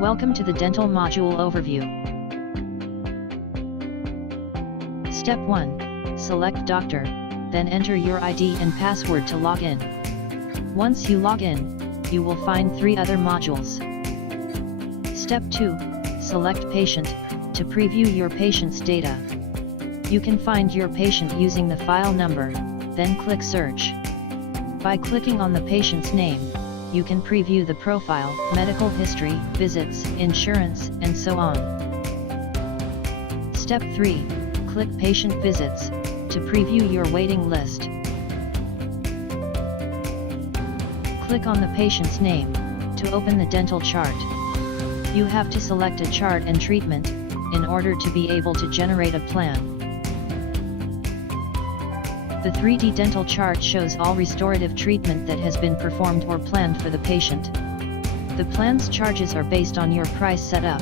Welcome to the Dental Module Overview. Step 1. Select Doctor, then enter your ID and password to log in. Once you log in, you will find 3 other modules. Step 2. Select Patient, to preview your patient's data. You can find your patient using the file number, then click Search. By clicking on the patient's name, you can preview the profile, medical history, visits, insurance, and so on. Step 3. Click Patient Visits, to preview your waiting list. Click on the patient's name, to open the dental chart. You have to select a chart and treatment, in order to be able to generate a plan. The 3D dental chart shows all restorative treatment that has been performed or planned for the patient. The plan's charges are based on your price setup.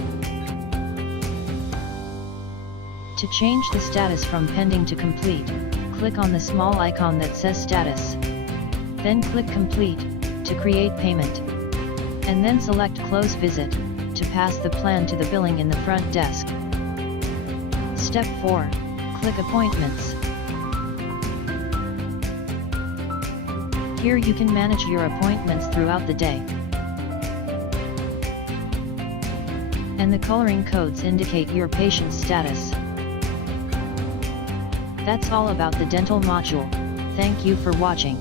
To change the status from pending to complete, click on the small icon that says Status. Then click Complete, to create payment. And then select Close Visit, to pass the plan to the billing in the front desk. Step 4. Click Appointments. Here you can manage your appointments throughout the day. And the coloring codes indicate your patient's status. That's all about the dental module. Thank you for watching.